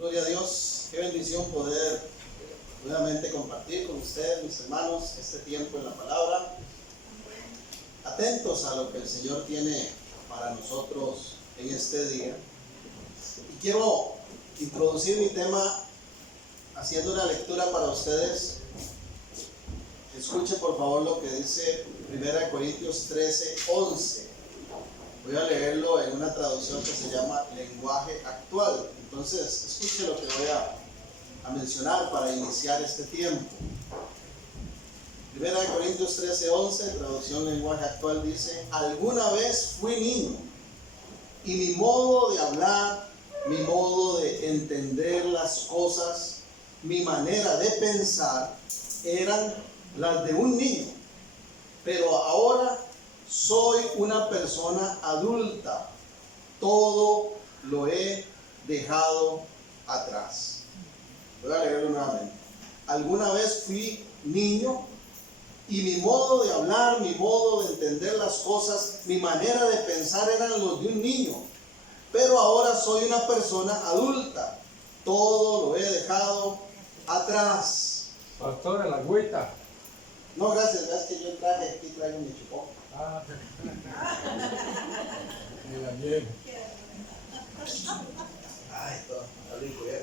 Gloria a Dios, qué bendición poder nuevamente compartir con ustedes, mis hermanos, este tiempo en la palabra. Atentos a lo que el Señor tiene para nosotros en este día. Y quiero introducir mi tema haciendo una lectura para ustedes. Escuche por favor lo que dice 1 Corintios 13, 11. Voy a leerlo en una traducción que se llama lenguaje actual. Entonces, escuche lo que voy a mencionar para iniciar este tiempo. 1 Corintios 13, 11, traducción lenguaje actual, dice: alguna vez fui niño, y mi modo de hablar, mi modo de entender las cosas, mi manera de pensar, eran las de un niño. Pero ahora soy una persona adulta, todo lo he dejado atrás. Voy a leerlo nuevamente. Alguna vez fui niño, y mi modo de hablar, mi modo de entender las cosas, mi manera de pensar eran los de un niño. Pero ahora soy una persona adulta, todo lo he dejado atrás. Pastor, el agüita. No, gracias, es que yo aquí traigo mi chupón. Mira bien. Ay, todo, está rico ya.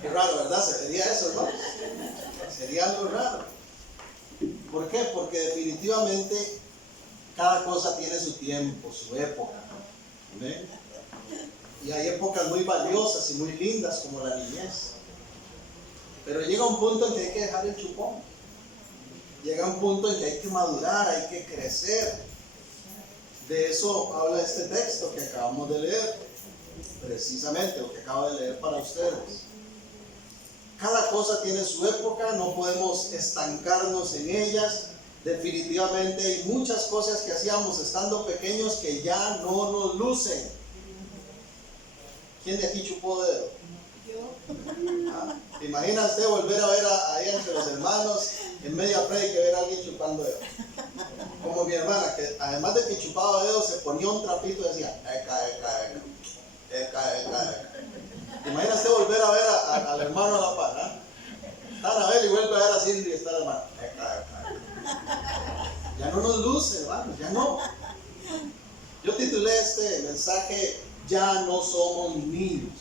Qué raro, ¿verdad? Sería eso, hermano. Sería algo raro. ¿Por qué? Porque definitivamente cada cosa tiene su tiempo, su época. ¿Ven? Y hay épocas muy valiosas y muy lindas como la niñez. Pero llega un punto en que hay que dejar el chupón. Llega un punto en que hay que madurar, hay que crecer. De eso habla este texto que acabamos de leer. Precisamente lo que acabo de leer para ustedes. Cada cosa tiene su época, no podemos estancarnos en ellas. Definitivamente hay muchas cosas que hacíamos estando pequeños que ya no nos lucen. ¿Quién de aquí chupó dedo? ¿Ah? ¿Se imagina usted volver a ver ahí entre los hermanos en media predica y ver a alguien chupando dedo? Como mi hermana, que además de que chupaba dedo se ponía un trapito y decía eca. ¿Se imagina usted volver a ver al hermano a la par? ¿Ah? Están a ver y vuelve a ver a Cindy y está el hermano eca. Ya no nos luce, hermanos, ya no. Yo titulé este mensaje: ya no somos niños.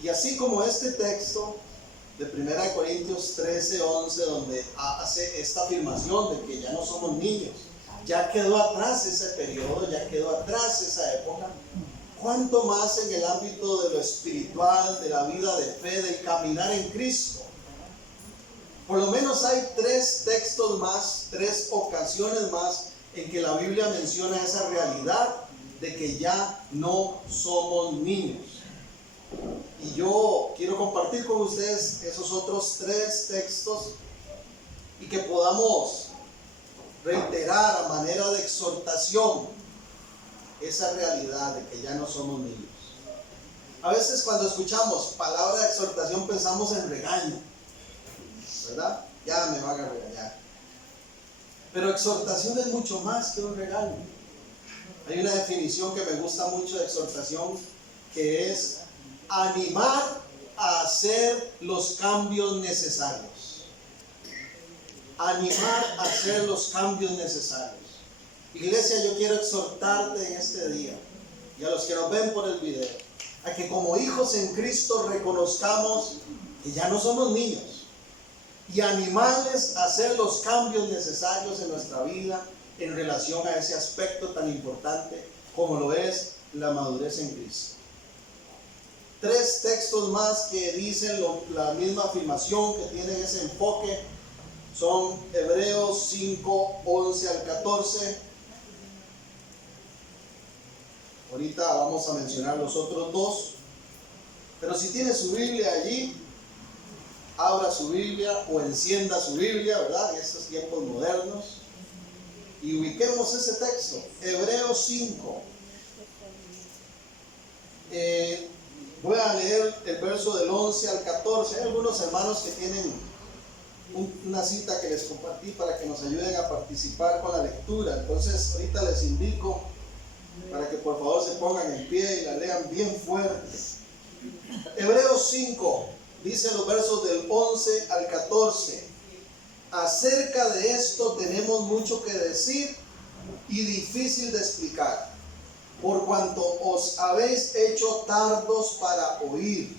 Y así como este texto de 1 Corintios 13, 11, donde hace esta afirmación de que ya no somos niños, ya quedó atrás ese periodo, ya quedó atrás esa época, ¿cuánto más en el ámbito de lo espiritual, de la vida de fe, del caminar en Cristo? Por lo menos hay 3 textos más, 3 ocasiones más en que la Biblia menciona esa realidad de que ya no somos niños. Y yo quiero compartir con ustedes esos otros 3 textos y que podamos reiterar a manera de exhortación esa realidad de que ya no somos niños. A veces cuando escuchamos palabra de exhortación pensamos en regaño, ¿verdad? Ya me van a regañar. Pero exhortación es mucho más que un regaño. Hay una definición que me gusta mucho de exhortación, que es animar a hacer los cambios necesarios. Animar a hacer los cambios necesarios. Iglesia, yo quiero exhortarte en este día, y a los que nos ven por el video, a que como hijos en Cristo reconozcamos que ya no somos niños, y animarles a hacer los cambios necesarios en nuestra vida en relación a ese aspecto tan importante como lo es la madurez en Cristo. 3 textos más que dicen la misma afirmación, que tienen ese enfoque, son Hebreos 5, 11 al 14. Ahorita vamos a mencionar los otros 2, pero si tiene su Biblia allí, abra su Biblia o encienda su Biblia, ¿verdad? En estos tiempos modernos, y ubiquemos ese texto, Hebreos 5. Voy a leer el verso del 11 al 14. Hay algunos hermanos que tienen una cita que les compartí para que nos ayuden a participar con la lectura. Entonces, ahorita les indico para que por favor se pongan en pie y la lean bien fuerte. Hebreos 5 dice los versos del 11 al 14. Acerca de esto tenemos mucho que decir y difícil de explicar, por cuanto os habéis hecho tardos para oír.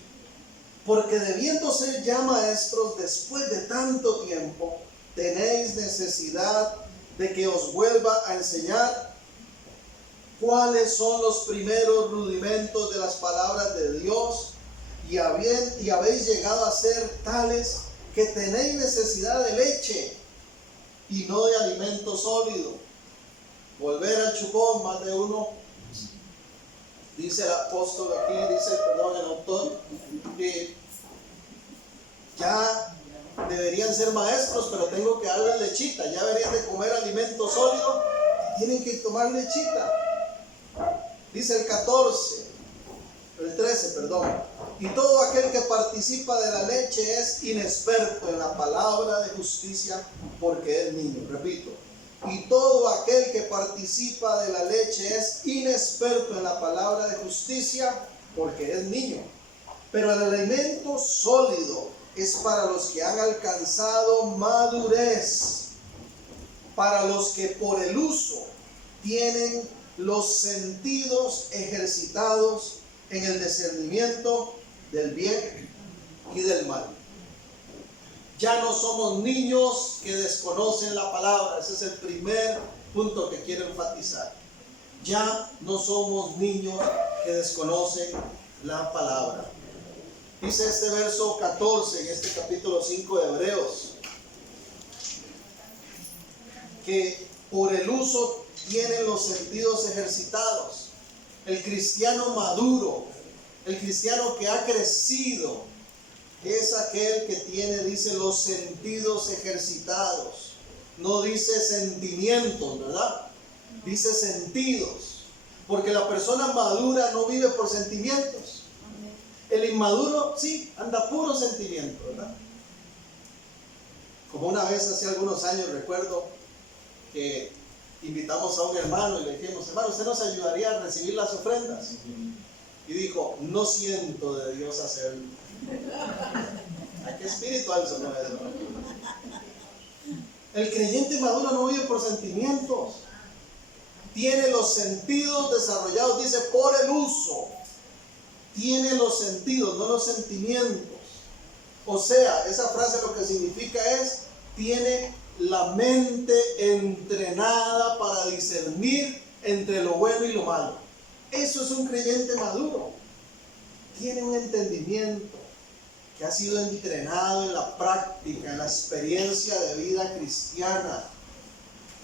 Porque debiendo ser ya maestros después de tanto tiempo, tenéis necesidad de que os vuelva a enseñar cuáles son los primeros rudimentos de las palabras de Dios, y habéis llegado a ser tales que tenéis necesidad de leche y no de alimento sólido. Volver al chupón, más de uno. Dice el apóstol aquí, el autor, que ya deberían ser maestros, pero tengo que darles lechita. Ya deberían de comer alimento sólido, tienen que tomar lechita. Dice el 13, y todo aquel que participa de la leche es inexperto en la palabra de justicia, porque es niño. Repito, y todo aquel que participa de la leche es inexperto en la palabra de justicia, porque es niño. Pero el alimento sólido es para los que han alcanzado madurez, para los que por el uso tienen los sentidos ejercitados en el discernimiento del bien y del mal. Ya no somos niños que desconocen la palabra. Ese es el primer punto que quiero enfatizar. Ya no somos niños que desconocen la palabra. Dice este verso 14 en este capítulo 5 de Hebreos, que por el uso tienen los sentidos ejercitados. El cristiano maduro, el cristiano que ha crecido, es aquel que tiene, dice, los sentidos ejercitados. No dice sentimientos, ¿verdad? Dice sentidos. Porque la persona madura no vive por sentimientos. El inmaduro, sí, anda puro sentimiento, ¿verdad? Como una vez, hace algunos años, recuerdo que invitamos a un hermano y le dijimos: hermano, ¿usted nos ayudaría a recibir las ofrendas? Y dijo: no siento de Dios hacerlo. ¿A qué espiritual sonó eso? El creyente maduro no vive por sentimientos. Tiene los sentidos desarrollados, dice, por el uso. Tiene los sentidos, no los sentimientos. O sea, esa frase lo que significa es: tiene la mente entrenada para discernir entre lo bueno y lo malo. Eso es un creyente maduro. Tiene un entendimiento que ha sido entrenado en la práctica, en la experiencia de vida cristiana.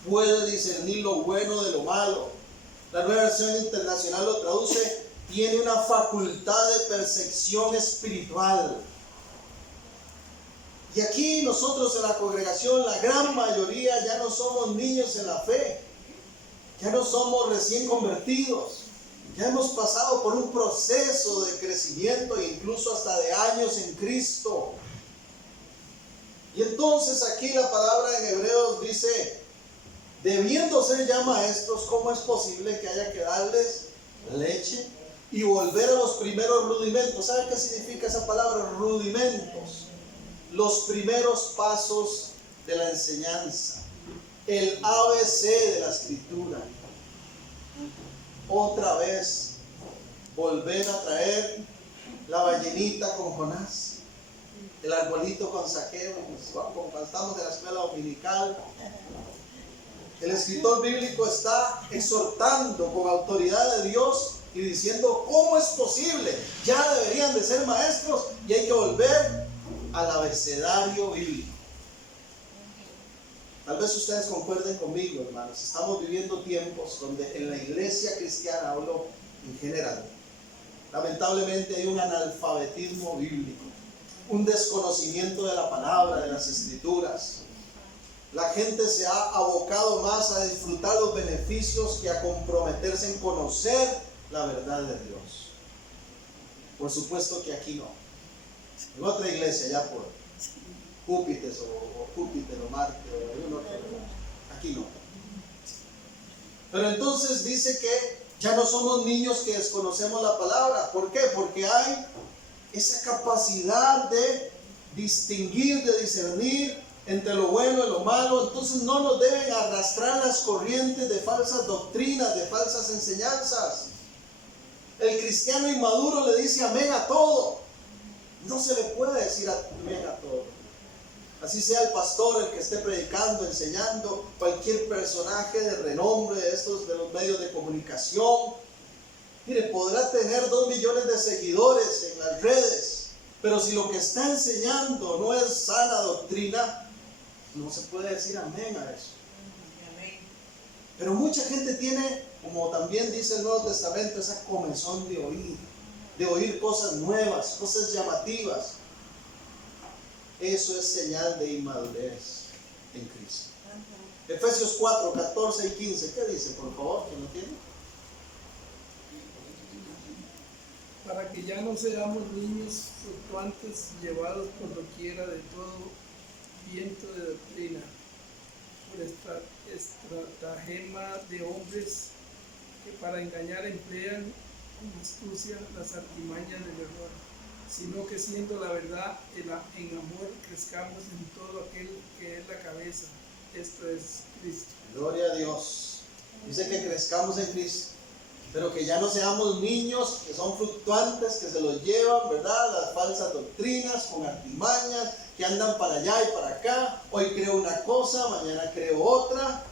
Puede discernir lo bueno de lo malo. La Nueva Versión Internacional lo traduce: tiene una facultad de percepción espiritual. Y aquí nosotros en la congregación, la gran mayoría, ya no somos niños en la fe. Ya no somos recién convertidos. Ya hemos pasado por un proceso de crecimiento e incluso hasta de años en Cristo. Y entonces aquí la palabra en Hebreos dice: debiendo ser ya maestros, ¿cómo es posible que haya que darles leche y volver a los primeros rudimentos? ¿Sabe qué significa esa palabra, rudimentos? Los primeros pasos de la enseñanza, el ABC de la escritura. Otra vez volver a traer la ballenita con Jonás, el arbolito con Zaqueo, cuando estamos en la escuela dominical. El escritor bíblico está exhortando con autoridad de Dios y diciendo: ¿cómo es posible? Ya deberían de ser maestros y hay que volver al abecedario bíblico. Tal vez ustedes concuerden conmigo, hermanos. Estamos viviendo tiempos donde en la iglesia cristiana, hablo en general, lamentablemente hay un analfabetismo bíblico, un desconocimiento de la palabra, de las escrituras. La gente se ha abocado más a disfrutar los beneficios que a comprometerse en conocer la verdad de Dios. Por supuesto que aquí no. En otra iglesia, ya por Júpiter o Marte o algún otro, aquí no. Pero entonces dice que Ya no somos niños que desconocemos la palabra. ¿Por qué? Porque hay esa capacidad de distinguir, de discernir entre lo bueno y lo malo. Entonces no nos deben arrastrar las corrientes de falsas doctrinas, de falsas enseñanzas. El cristiano inmaduro le dice amén a todo. No se le puede decir amén a todo. Así sea el pastor, el que esté predicando, enseñando, cualquier personaje de renombre de estos, de los medios de comunicación. Mire, podrá tener 2 millones de seguidores en las redes, pero si lo que está enseñando no es sana doctrina, no se puede decir amén a eso. Pero mucha gente tiene, como también dice el Nuevo Testamento, esa comezón de oír cosas nuevas, cosas llamativas. Eso es señal de inmadurez en Cristo. Efesios 4, 14 y 15, ¿qué dice, por favor? ¿Quién lo tiene? Para que ya no seamos niños fluctuantes, llevados por doquiera de todo viento de doctrina, por estratagema de hombres que para engañar emplean con astucia las artimañas del error, sino que siendo la verdad en amor crezcamos en todo aquel que es la cabeza, esto es Cristo. Gloria a Dios. Dice que crezcamos en Cristo, pero que ya no seamos niños que son fluctuantes, que se los llevan, ¿verdad? Las falsas doctrinas con artimañas, que andan para allá y para acá. Hoy creo una cosa, mañana creo otra.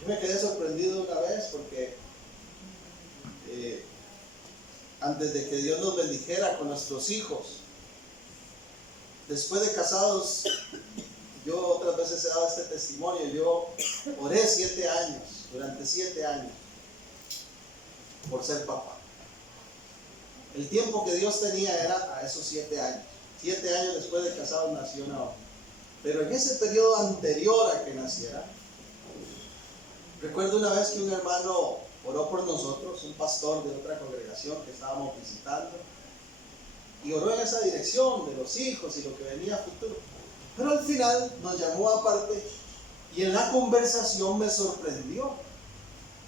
Yo me quedé sorprendido una vez porque antes de que Dios nos bendijera con nuestros hijos, después de casados, yo otras veces he dado este testimonio, yo oré 7 años, durante 7 años, por ser papá. El tiempo que Dios tenía era a esos 7 años. 7 años después de casados nació Naomi. Pero en ese periodo anterior a que naciera, recuerdo una vez que un hermano oró por nosotros, un pastor de otra congregación que estábamos visitando, y oró en esa dirección de los hijos y lo que venía a futuro. Pero al final nos llamó aparte y en la conversación me sorprendió,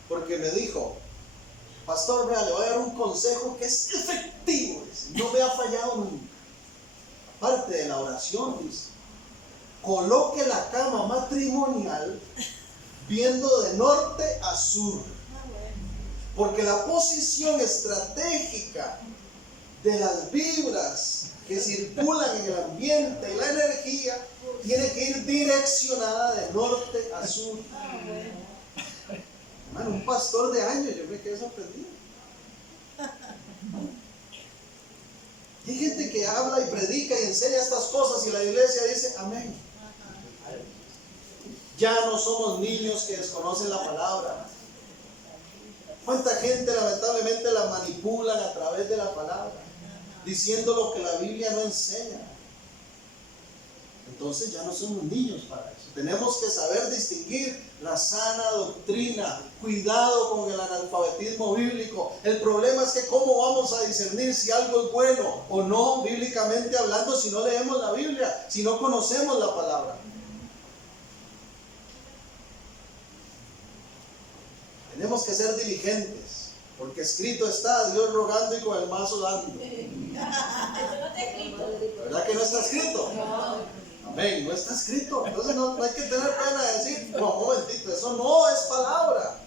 porque me dijo: pastor, vea, le voy a dar un consejo que es efectivo, no me ha fallado nunca. Aparte de la oración, dice, coloque la cama matrimonial viendo de norte a sur, porque la posición estratégica de las vibras que circulan en el ambiente y la energía tiene que ir direccionada de norte a sur. Hermano, un pastor de años, yo me quedé sorprendido. Y hay gente que habla y predica y enseña estas cosas y la iglesia dice amén. Ya no somos niños que desconocen la palabra. ¿Cuánta gente lamentablemente la manipulan a través de la palabra, diciendo lo que la Biblia no enseña? Entonces ya no somos niños para eso. Tenemos que saber distinguir la sana doctrina. Cuidado con el analfabetismo bíblico. El problema es que cómo vamos a discernir si algo es bueno o no, bíblicamente hablando, si no leemos la Biblia, si no conocemos la palabra. Tenemos que ser diligentes, porque escrito está: Dios rogando y con el mazo dando. ¿Verdad que no está escrito? Amén, no está escrito. Entonces no hay que tener pena de decir: no, un momentito, eso no es palabra.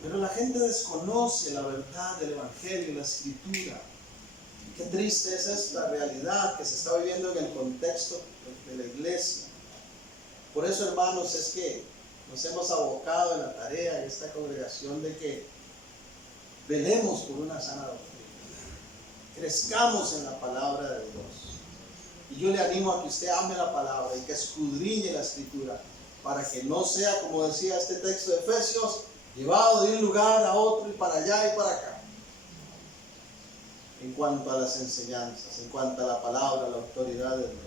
Pero la gente desconoce la verdad del Evangelio y la Escritura. Qué triste es esta realidad que se está viviendo en el contexto de la iglesia. Por eso, hermanos, es que nos hemos abocado en la tarea en esta congregación de que velemos por una sana doctrina, crezcamos en la palabra de Dios. Y yo le animo a que usted ame la palabra y que escudriñe la Escritura, para que no sea, como decía este texto de Efesios, llevado de un lugar a otro y para allá y para acá. En cuanto a las enseñanzas, en cuanto a la palabra, la autoridad de Dios.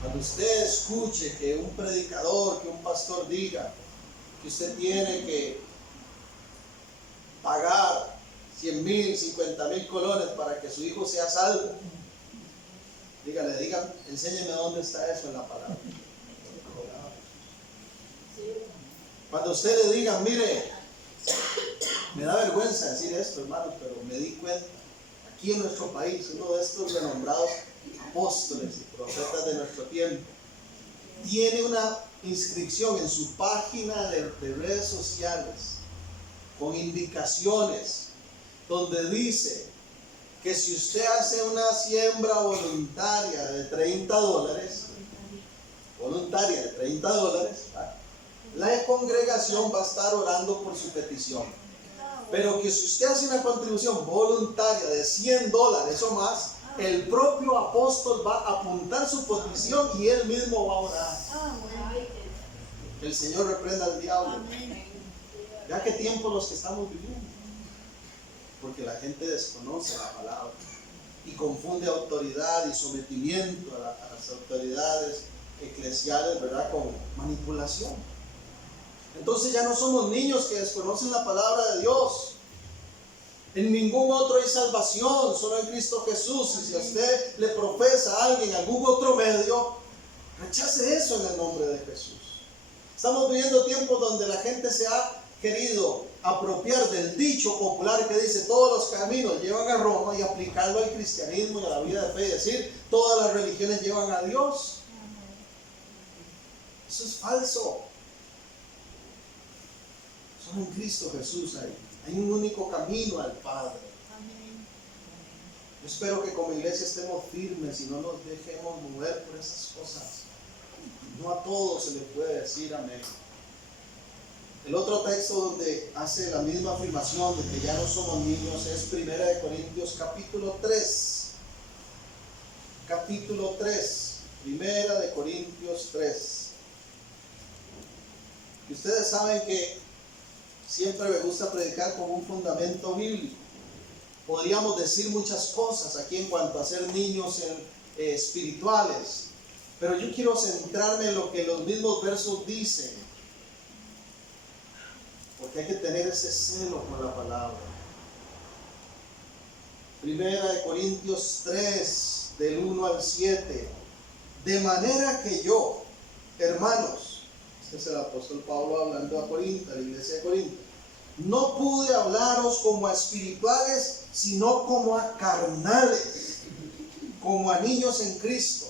Cuando usted escuche que un predicador, que un pastor diga que usted tiene que pagar 100,000, 50,000 colones para que su hijo sea salvo, Digan, enséñeme dónde está eso en la palabra. Cuando usted le diga, mire, me da vergüenza decir esto, hermanos, pero me di cuenta, aquí en nuestro país, uno de estos renombrados apóstoles y profetas de nuestro tiempo, tiene una inscripción en su página de redes sociales con indicaciones donde dice que si usted hace una siembra voluntaria de $30, la congregación va a estar orando por su petición. Pero que si usted hace una contribución voluntaria de $100 o más, el propio apóstol va a apuntar su petición y él mismo va a orar. El Señor reprenda al diablo. Ya qué tiempo los que estamos viviendo. Porque la gente desconoce la palabra y confunde autoridad y sometimiento a las autoridades eclesiales, ¿verdad?, con manipulación. Entonces ya no somos niños que desconocen la palabra de Dios. En ningún otro hay salvación, solo en Cristo Jesús. Y si a usted le profesa a alguien algún otro medio, rechace eso en el nombre de Jesús. Estamos viviendo tiempos donde la gente se ha querido apropiar del dicho popular que dice todos los caminos llevan a Roma y aplicarlo al cristianismo y a la vida de fe y decir todas las religiones llevan a Dios. Eso es falso. Solo en Cristo Jesús hay un único camino al Padre. Yo espero que como iglesia estemos firmes y no nos dejemos mover por esas cosas. No a todos se le puede decir amén. El otro texto donde hace la misma afirmación de que ya no somos niños es 1 Corintios capítulo 3. Capítulo 3. 1 Corintios 3. Y ustedes saben que siempre me gusta predicar con un fundamento bíblico. Podríamos decir muchas cosas aquí en cuanto a ser niños espirituales, pero yo quiero centrarme en lo que los mismos versos dicen, porque hay que tener ese celo por la palabra. 1 Corintios 3, del 1 al 7. De manera que yo, hermanos, este es el apóstol Pablo hablando a Corinto, a la iglesia de Corinto, no pude hablaros como a espirituales, sino como a carnales, como a niños en Cristo.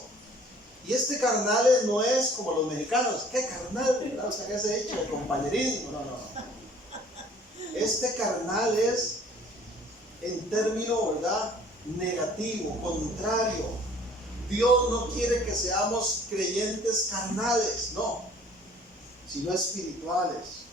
Y este carnales no es como los mexicanos, ¿qué carnal? ¿Verdad? O sea, que se hecho de compañerismo. No. Este carnal es en término, ¿verdad?, negativo, contrario. Dios no quiere que seamos creyentes carnales, no, sino espirituales.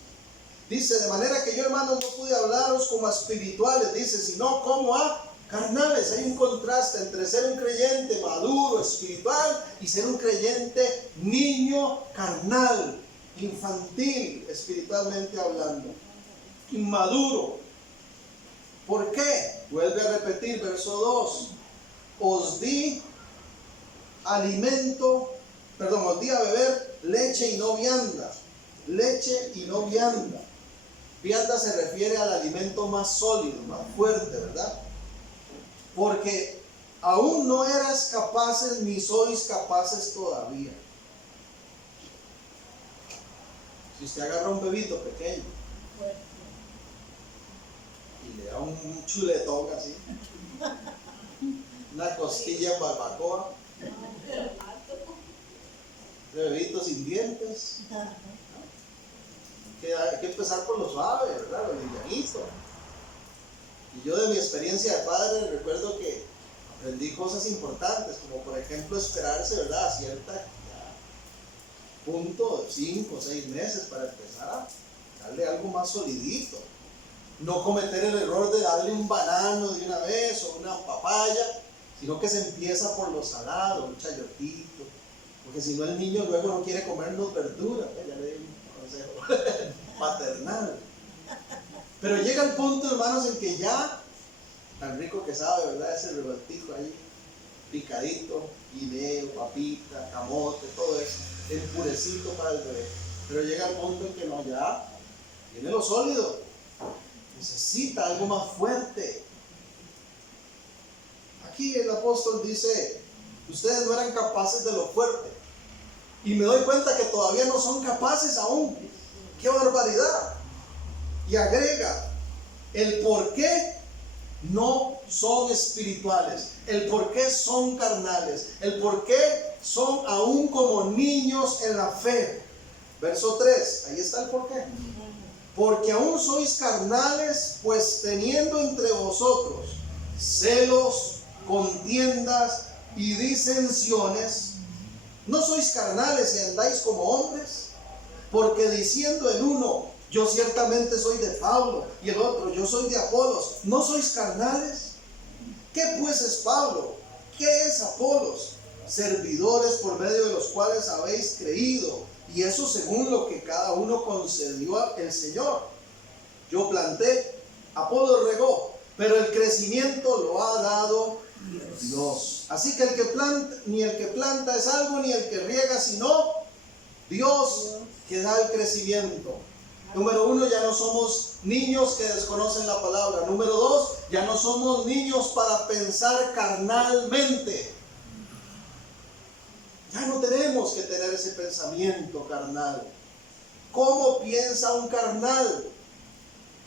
Dice, de manera que yo, hermanos, no pude hablaros como a espirituales, dice, sino como a carnales. Hay un contraste entre ser un creyente maduro, espiritual, y ser un creyente niño, carnal, infantil, espiritualmente hablando. Inmaduro. ¿Por qué? Vuelve a repetir, verso 2. Os di a beber leche y no vianda. Leche y no vianda. Vianda se refiere al alimento más sólido, más fuerte, ¿verdad? Porque aún no eras capaces ni sois capaces todavía. Si usted agarra un bebito pequeño y le da un chuletón así, una costilla en barbacoa, de bebito sin dientes, hay que empezar por lo suave, ¿verdad? Lo livianito. Y yo de mi experiencia de padre recuerdo que aprendí cosas importantes, como por ejemplo esperarse, ¿verdad?, a cierta punto, 5 o 6 meses para empezar a darle algo más solidito. No cometer el error de darle un banano de una vez o una papaya, sino que se empieza por lo salado, un chayotito, porque si no el niño luego no quiere comernos verduras. Ya le di un consejo paternal. Pero llega el punto, hermanos, en que ya, tan rico que sabe, ¿verdad?, ese revoltijo ahí, picadito, guineo, papita, camote, todo eso, empurecito para el bebé. Pero llega el punto en que no, ya tiene lo sólido, necesita algo más fuerte. Aquí el apóstol dice, Ustedes no eran capaces de lo fuerte. Y me doy cuenta que todavía no son capaces aún. ¡Qué barbaridad! Y agrega el por qué no son espirituales, el por qué son carnales, el por qué son aún como niños en la fe. Verso 3, ahí está el por qué. Porque aún sois carnales, pues teniendo entre vosotros celos, contiendas y disensiones, ¿no sois carnales y andáis como hombres? Porque diciendo el uno, yo ciertamente soy de Pablo, y el otro, yo soy de Apolos, ¿no sois carnales? ¿Qué pues es Pablo? ¿Qué es Apolos? Servidores por medio de los cuales habéis creído, y eso según lo que cada uno concedió el Señor. Yo planté, Apolo regó, pero el crecimiento lo ha dado Dios. Así que ni el que planta es algo, ni el que riega, sino Dios que da el crecimiento. Número 1, ya no somos niños que desconocen la palabra. Número 2, ya no somos niños para pensar carnalmente. Ya no tenemos que tener ese pensamiento carnal. ¿Cómo piensa un carnal?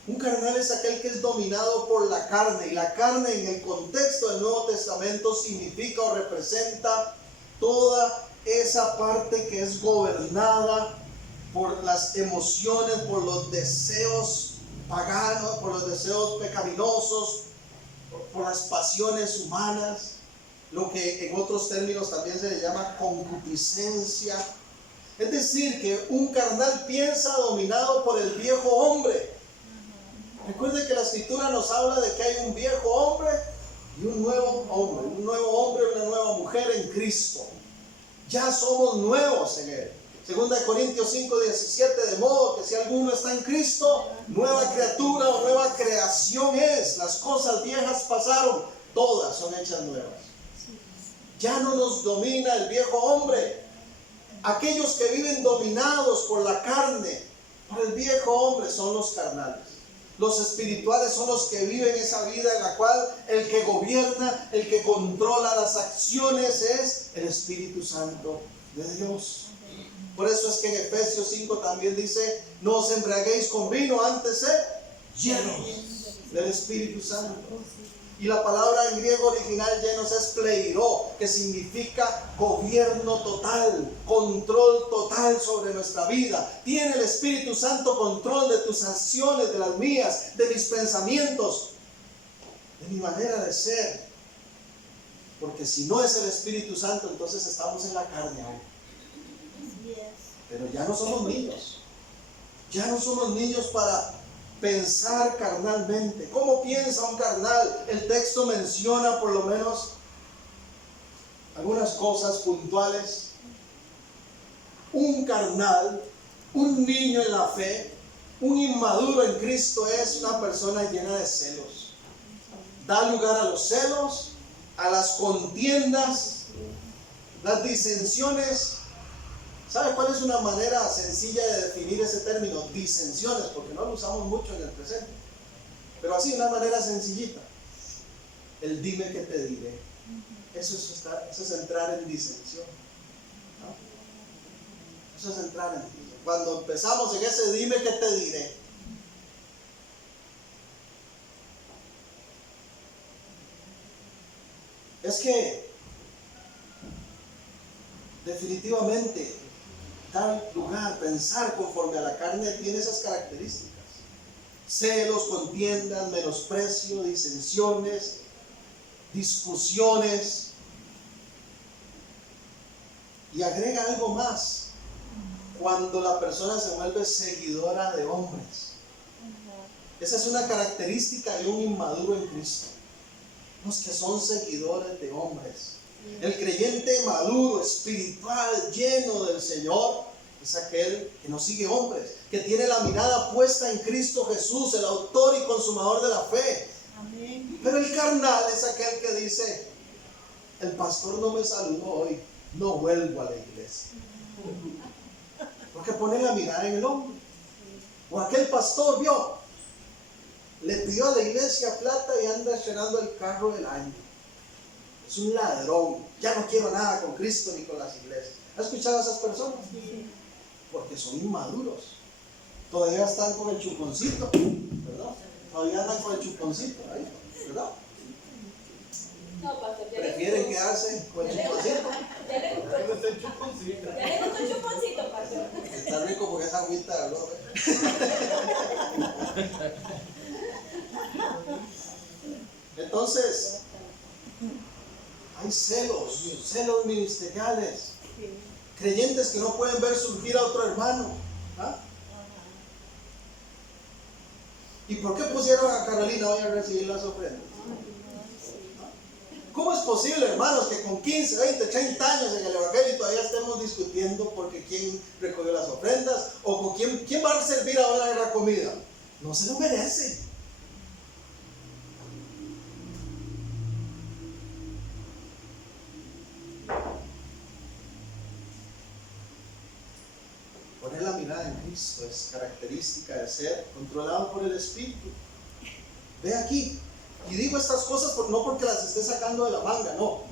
Un carnal es aquel que es dominado por la carne. Y la carne en el contexto del Nuevo Testamento significa o representa toda esa parte que es gobernada por las emociones, por los deseos paganos, por los deseos pecaminosos, por las pasiones humanas, lo que en otros términos también se le llama concupiscencia. Es decir, que un carnal piensa dominado por el viejo hombre. Recuerde que la Escritura nos habla de que hay un viejo hombre y un nuevo hombre, y una nueva mujer en Cristo. Ya somos nuevos en Él. 2 Corintios 5:17, de modo que si alguno está en Cristo, nueva criatura o nueva creación es. Las cosas viejas pasaron, todas son hechas nuevas. Ya no nos domina el viejo hombre. Aquellos que viven dominados por la carne, por el viejo hombre, son los carnales. Los espirituales son los que viven esa vida en la cual el que gobierna, el que controla las acciones es el Espíritu Santo de Dios. Por eso es que en Efesios 5 también dice, no os embriaguéis con vino, antes sed llenos del Espíritu Santo. Y la palabra en griego original llenos es pleiro, que significa gobierno total, control total sobre nuestra vida. Tiene el Espíritu Santo control de tus acciones, de las mías, de mis pensamientos, de mi manera de ser. Porque si no es el Espíritu Santo, entonces estamos en la carne aún. Pero ya no somos niños. Ya no somos niños para pensar carnalmente. ¿Cómo piensa un carnal? El texto menciona por lo menos algunas cosas puntuales. Un carnal, un niño en la fe, un inmaduro en Cristo es una persona llena de celos. Da lugar a los celos, a las contiendas, las disensiones. ¿Sabe cuál es una manera sencilla de definir ese término? Disensiones, porque no lo usamos mucho en el presente. Pero así, una manera sencillita. El dime que te diré. Eso es entrar en disensión, ¿no? Eso es entrar en disensión. Cuando empezamos en ese dime que te diré. Es que definitivamente dar lugar, pensar conforme a la carne tiene esas características. Celos, contiendas, menosprecio, disensiones, discusiones. Y agrega algo más. Cuando la persona se vuelve seguidora de hombres. Esa es una característica de un inmaduro en Cristo. Los que son seguidores de hombres. El creyente maduro, espiritual, lleno del Señor, es aquel que no sigue hombres, que tiene la mirada puesta en Cristo Jesús, el autor y consumador de la fe. Amén. Pero el carnal es aquel que dice, el pastor no me saludó hoy, no vuelvo a la iglesia. Porque pone la mirada en el hombre. O aquel pastor vio, le pidió a la iglesia plata y anda llenando el carro del año. es un ladrón, ya no quiero nada con Cristo ni con las iglesias. ¿Has escuchado a esas personas? Porque son inmaduros. Todavía están con el chuponcito, ¿verdad? Todavía andan con el chuponcito, ahí, ¿verdad? No, pastor, Prefieren quedarse con el chuponcito. Ya le gustó el chuponcito, pastor. Está rico porque es agüita, ¿verdad? Entonces, hay celos ministeriales. Creyentes que no pueden ver surgir a otro hermano. ¿Ah? ¿Y por qué pusieron a Carolina hoy a recibir las ofrendas? ¿Cómo es posible, hermanos, que con 15, 20, 30 años en el Evangelio todavía estemos discutiendo porque quién recogió las ofrendas o con quién va a servir ahora la comida? No se lo merece. Poner la mirada en Cristo es característica de ser controlado por el Espíritu. Ve aquí, y digo estas cosas no porque las esté sacando de la manga, no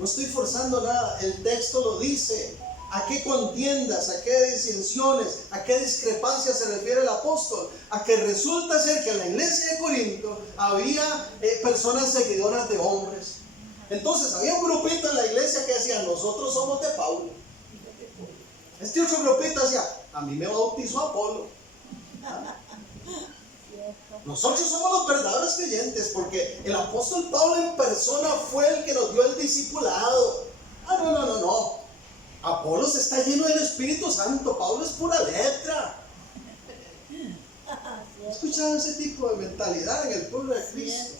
estoy forzando nada, el texto lo dice. ¿A qué contiendas, a qué disensiones, a qué discrepancias se refiere el apóstol? A que resulta ser que en la iglesia de Corinto había personas seguidoras de hombres. Entonces había un grupito en la iglesia que decía, nosotros somos de Pablo. Este otro grupito decía, a mí me bautizó Apolo. Nosotros somos los verdaderos creyentes porque el apóstol Pablo en persona fue el que nos dio el discipulado. No. Apolos está lleno del Espíritu Santo. Pablo es pura letra. ¿Has escuchado ese tipo de mentalidad en el pueblo de Cristo?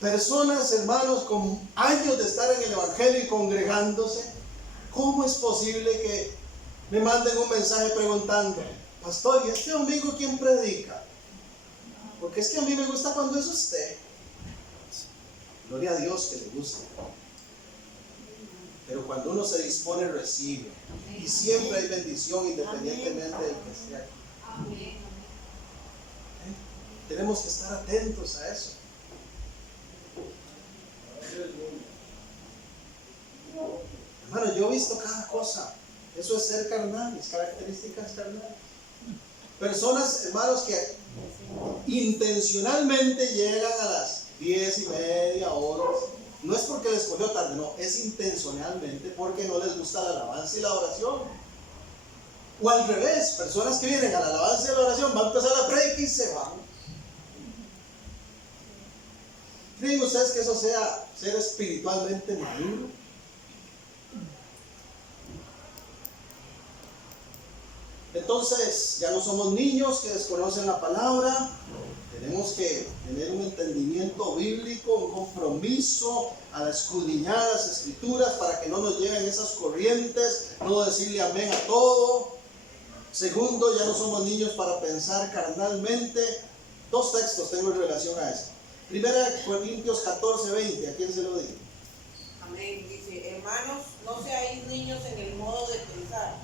Personas, hermanos, con años de estar en el Evangelio y congregándose, ¿cómo es posible que me manden un mensaje preguntando, pastor, ¿y este domingo quién predica? Porque es que a mí me gusta cuando es usted. Gloria a Dios que le guste. Pero cuando uno se dispone, recibe. Y siempre hay bendición independientemente del que esté aquí. Tenemos que estar atentos a eso. Hermano, yo he visto cada cosa. Eso es ser carnal, es características carnales. Personas, hermanos, que intencionalmente llegan a las 10:30 horas. No es porque les cogió tarde, no, es intencionalmente porque no les gusta la alabanza y la oración. O al revés, personas que vienen a la alabanza y la oración, van a empezar la predica y se van. ¿Creen ustedes que eso sea ser espiritualmente maduro? Entonces, ya no somos niños que desconocen la palabra. Tenemos que tener un entendimiento bíblico, un compromiso al escudriñar las escrituras para que no nos lleven esas corrientes, no decirle amén a todo. Segundo, ya no somos niños para pensar carnalmente. Dos textos tengo en relación a eso. Primera Corintios 14:20, ¿a quién se lo digo? Amén. Dice, hermanos, no seáis niños en el modo de pensar,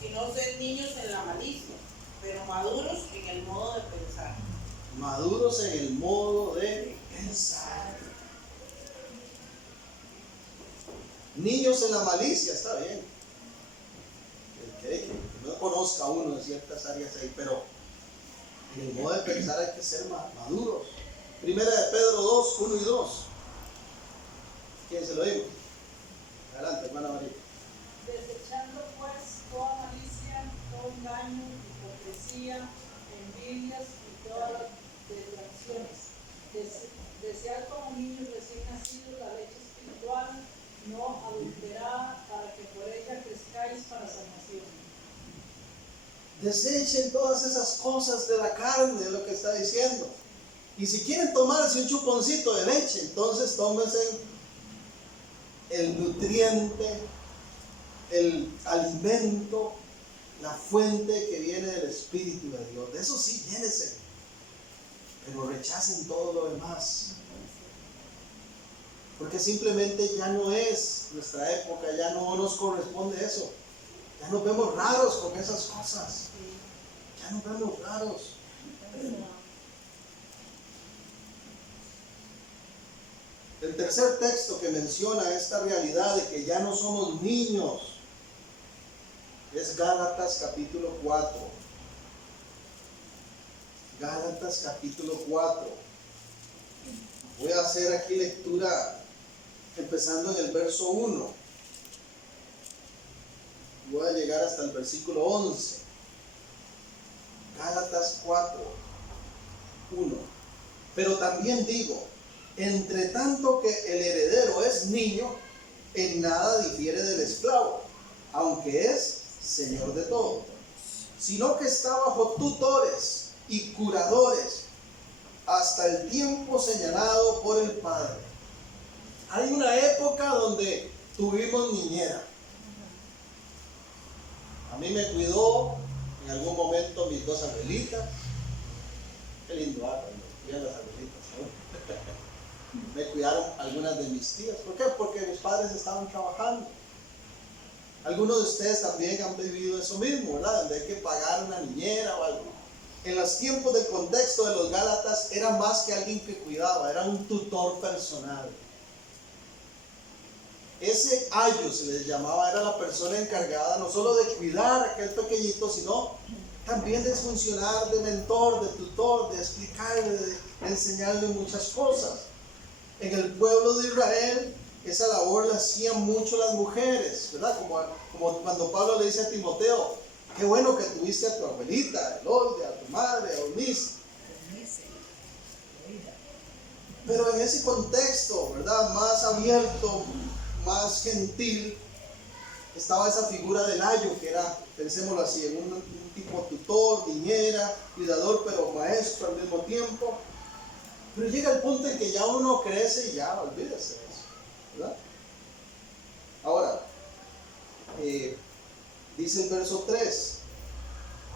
sino sed niños en la malicia, pero maduros en el modo de pensar. Maduros en el modo de pensar. Niños en la malicia, está bien. Que no conozca uno de ciertas áreas ahí, pero en el modo de pensar hay que ser maduros. Primera de Pedro 2, 1 y 2. ¿Quién se lo digo? Adelante, hermana María. Desechando pues toda malicia, todo engaño, hipocresía, envidias y todas las detracciones. Desear como niños recién nacidos la leche espiritual, no adulterada, para que por ella crezcáis para salvación. Desechen todas esas cosas de la carne, de lo que está diciendo. Y si quieren tomarse un chuponcito de leche, entonces tómense el nutriente, el alimento, la fuente que viene del Espíritu de Dios. De eso sí, llénense. Pero rechacen todo lo demás. Porque simplemente ya no es nuestra época, ya no nos corresponde eso. Ya nos vemos raros con esas cosas. Ya nos vemos raros. tercer texto que menciona esta realidad de que ya no somos niños es Gálatas capítulo 4. Gálatas capítulo 4. Voy a hacer aquí lectura empezando en el verso 1. Voy a llegar hasta el versículo 11. Gálatas 4, 1. Pero también digo, entre tanto que el heredero es niño, en nada difiere del esclavo, aunque es señor de todo, sino que está bajo tutores y curadores hasta el tiempo señalado por el Padre. Hay una época donde tuvimos niñera. A mí me cuidó en algún momento mis dos abuelitas. Qué lindo, cuando cuidan las abuelitas, ¿no? Me cuidaron algunas de mis tías. ¿Por qué? Porque mis padres estaban trabajando. Algunos de ustedes también han vivido eso mismo, ¿verdad? Donde hay que pagar una niñera o algo. En los tiempos del contexto de los Gálatas era más que alguien que cuidaba, era un tutor personal. Ese ayo se les llamaba, era la persona encargada no solo de cuidar a aquel pequeñito, sino también de funcionar de mentor, de tutor, de explicarle, de enseñarle muchas cosas. En el pueblo de Israel, esa labor la hacían mucho las mujeres, ¿verdad? Como cuando Pablo le dice a Timoteo, qué bueno que tuviste a tu abuelita, a Eloide, a tu madre, a Eunice. Pero en ese contexto, ¿verdad? Más abierto, más gentil, estaba esa figura del ayo, que era, pensémoslo así, en un tipo tutor, niñera, cuidador, pero maestro al mismo tiempo. Pero llega el punto en que ya uno crece y ya olvídese de eso, ¿verdad? Ahora, dice el verso 3,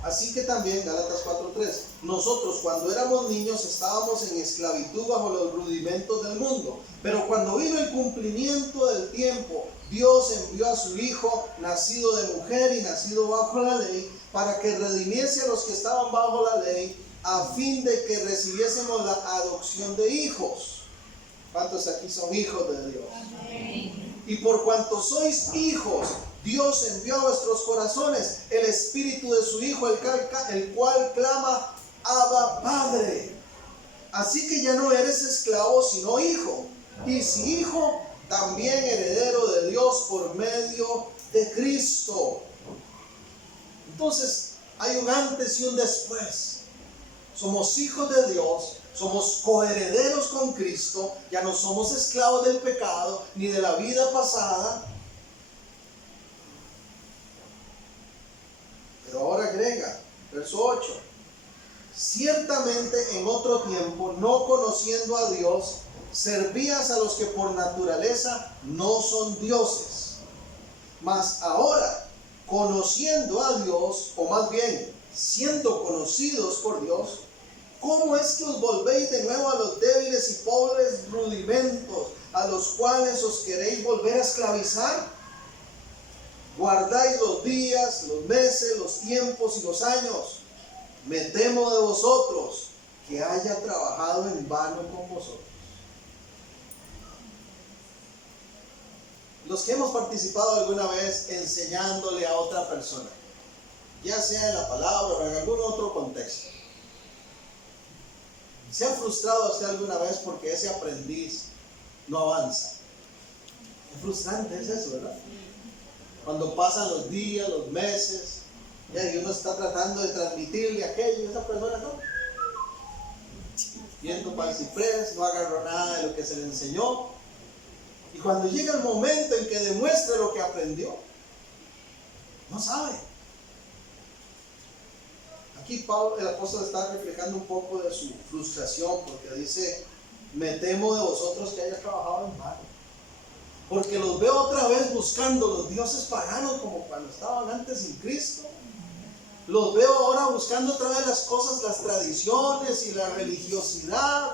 así que también, Gálatas 4:3, nosotros cuando éramos niños estábamos en esclavitud bajo los rudimentos del mundo, pero cuando vino el cumplimiento del tiempo, Dios envió a su Hijo, nacido de mujer y nacido bajo la ley, para que redimiese a los que estaban bajo la ley, a fin de que recibiésemos la adopción de hijos. ¿Cuántos aquí son hijos de Dios? Amén. Y por cuanto sois hijos, Dios envió a vuestros corazones el espíritu de su Hijo, el cual clama, Abba, Padre. Así que ya no eres esclavo, sino hijo. Y si hijo, también heredero de Dios por medio de Cristo. Entonces, hay un antes y un después. Somos hijos de Dios, somos coherederos con Cristo, ya no somos esclavos del pecado, ni de la vida pasada. Pero ahora agrega, verso 8, ciertamente en otro tiempo, no conociendo a Dios, servías a los que por naturaleza no son dioses. Mas ahora, conociendo a Dios, o más bien, siendo conocidos por Dios, ¿cómo es que os volvéis de nuevo a los débiles y pobres rudimentos a los cuales os queréis volver a esclavizar? Guardáis los días, los meses, los tiempos y los años. Me temo de vosotros que haya trabajado en vano con vosotros. Los que hemos participado alguna vez enseñándole a otra persona, ya sea en la palabra o en algún otro contexto, ¿se ha frustrado usted alguna vez porque ese aprendiz no avanza? Es frustrante, es eso, ¿verdad? Cuando pasan los días, los meses, y uno está tratando de transmitirle aquello, y esa persona no. Viendo para el ciprés, no agarró nada de lo que se le enseñó. Y cuando llega el momento en que demuestre lo que aprendió, no sabe. Aquí Pablo, el apóstol, está reflejando un poco de su frustración, porque dice, me temo de vosotros que hayas trabajado en vano. Porque los veo otra vez buscando los dioses paganos como cuando estaban antes sin Cristo. Los veo ahora buscando otra vez las cosas, las tradiciones y la religiosidad,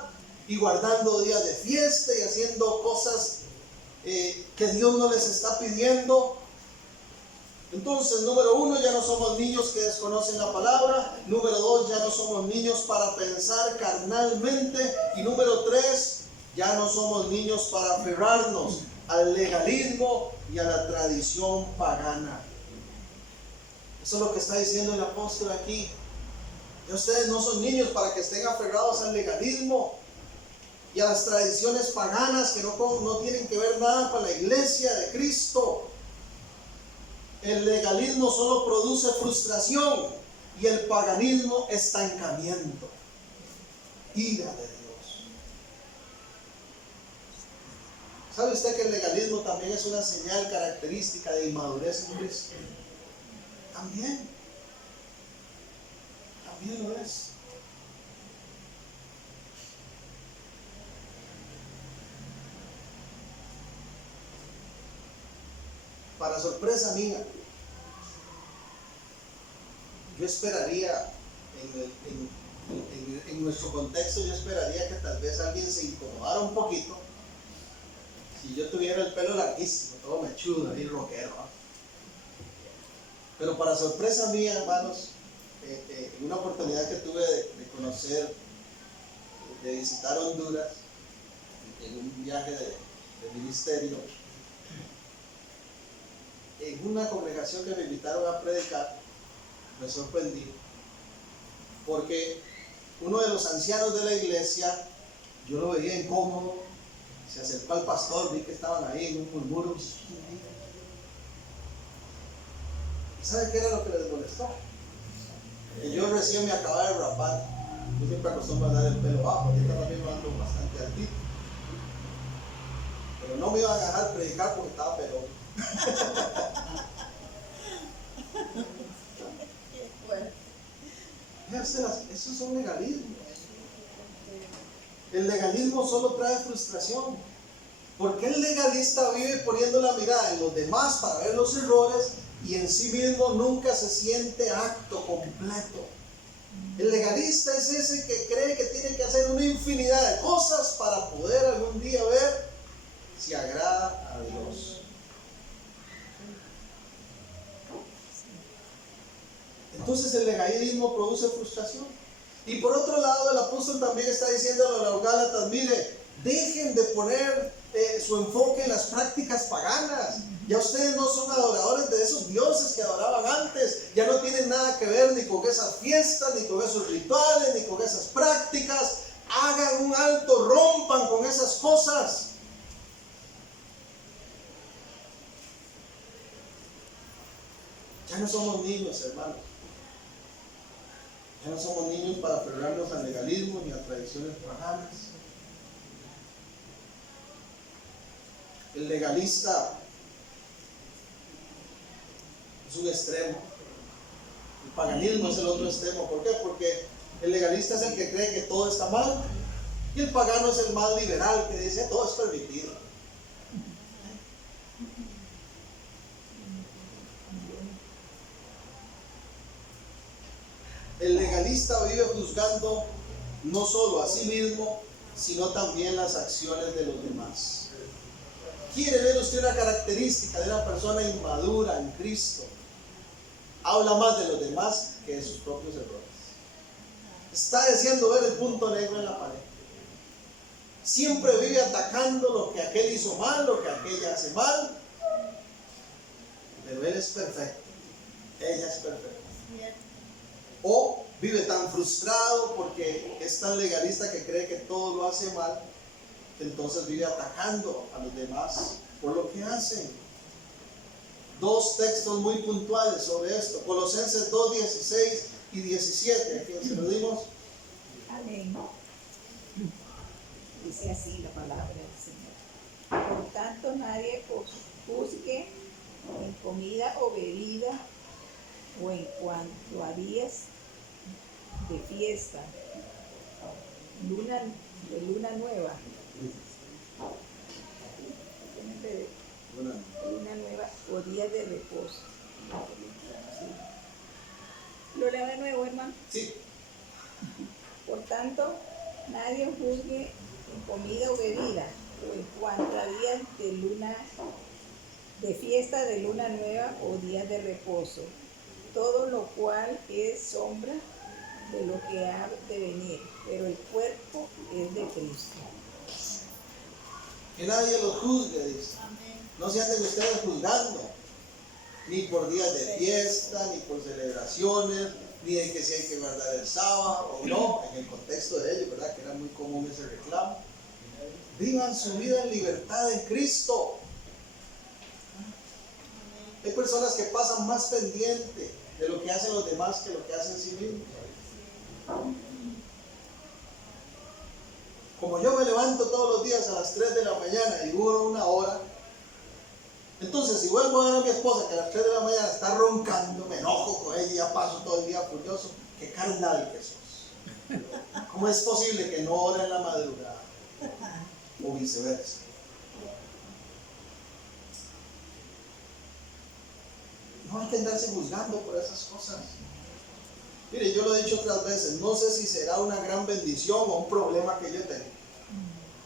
y guardando días de fiesta y haciendo cosas que Dios no les está pidiendo. Entonces, número 1, ya no somos niños que desconocen la palabra. Número 2, ya no somos niños para pensar carnalmente. Y número 3, Ya no somos niños para aferrarnos al legalismo y a la tradición pagana. Eso es lo que está diciendo el apóstol aquí. Ya ustedes no son niños para que estén aferrados al legalismo y a las tradiciones paganas que no tienen que ver nada con la iglesia de Cristo. El legalismo solo produce frustración y el paganismo estancamiento, ira de Dios. ¿Sabe usted que el legalismo también es una señal característica de inmadurez en Cristo? También lo es. Para sorpresa mía, yo esperaría, en nuestro contexto, yo esperaría que tal vez alguien se incomodara un poquito si yo tuviera el pelo larguísimo, todo mechudo, ahí rockero, ¿no? Pero para sorpresa mía, hermanos, en una oportunidad que tuve de conocer, de visitar Honduras, en un viaje de ministerio, en una congregación que me invitaron a predicar, me sorprendí, porque uno de los ancianos de la iglesia, yo lo veía incómodo, se acercó al pastor, vi que estaban ahí en un murmuro. ¿Sabe qué era lo que les molestó? Que yo recién me acababa de rapar. Yo siempre acostumbro a dar el pelo bajo, ahorita también lo ando bastante altito. Pero no me iban a dejar predicar porque estaba pelón. Esos son legalismos. El legalismo solo trae frustración. Porque el legalista vive poniendo la mirada en los demás para ver los errores y en sí mismo nunca se siente acto completo. El legalista es ese que cree que tiene que hacer una infinidad de cosas para poder algún día ver si agrada a Dios. Entonces el legalismo produce frustración. Y por otro lado, el apóstol también está diciendo a los gálatas: mire, dejen de poner su enfoque en las prácticas paganas. Ya ustedes no son adoradores de esos dioses que adoraban antes. Ya no tienen nada que ver ni con esas fiestas, ni con esos rituales, ni con esas prácticas. Hagan un alto, rompan con esas cosas. Ya no somos niños, hermanos. Ya no somos niños para aferrarnos al legalismo ni a tradiciones paganas. El legalista es un extremo. El paganismo es el otro extremo. ¿Por qué? Porque el legalista es el que cree que todo está mal y el pagano es el más liberal, que dice todo es permitido. El legalista vive juzgando no solo a sí mismo, sino también las acciones de los demás. ¿Quiere ver usted una característica de una persona inmadura en Cristo? Habla más de los demás que de sus propios errores. Está deseando ver el punto negro en la pared. Siempre vive atacando lo que aquel hizo mal, lo que aquella hace mal. Pero él es perfecto. Ella es perfecta. O vive tan frustrado porque es tan legalista que cree que todo lo hace mal, que entonces vive atacando a los demás por lo que hacen. Dos textos muy puntuales sobre esto: Colosenses 2:16 y 17. ¿A quién se lo dimos? Amén. Dice así la palabra del Señor. Por tanto, nadie juzgue en comida o bebida, o en cuanto a días de fiesta, de luna nueva, luna nueva o días de reposo. ¿Lo leo de nuevo, hermano? Sí. Por tanto, nadie juzgue en comida o bebida, o en cuanto a días de fiesta, de luna nueva o días de reposo, todo lo cual es sombra de lo que ha de venir, pero el cuerpo es de Cristo. Que nadie los juzgue, dice. No se anden ustedes juzgando, ni por días de fiesta, ni por celebraciones, ni de que si hay que guardar el sábado o no, en el contexto de ellos, ¿verdad? Que era muy común ese reclamo. Vivan su vida en libertad en Cristo. Hay personas que pasan más pendiente de lo que hacen los demás que lo que hacen sí mismos. Como yo me levanto todos los días a las 3 de la mañana y duro una hora, entonces si vuelvo a ver a mi esposa que a las 3 de la mañana está roncando, me enojo con ella y ya paso todo el día furioso. Qué carnal que sos. ¿Cómo es posible que no ore en la madrugada? O viceversa. No hay que andarse juzgando por esas cosas. Mire, yo lo he dicho otras veces, no sé si será una gran bendición o un problema que yo tengo.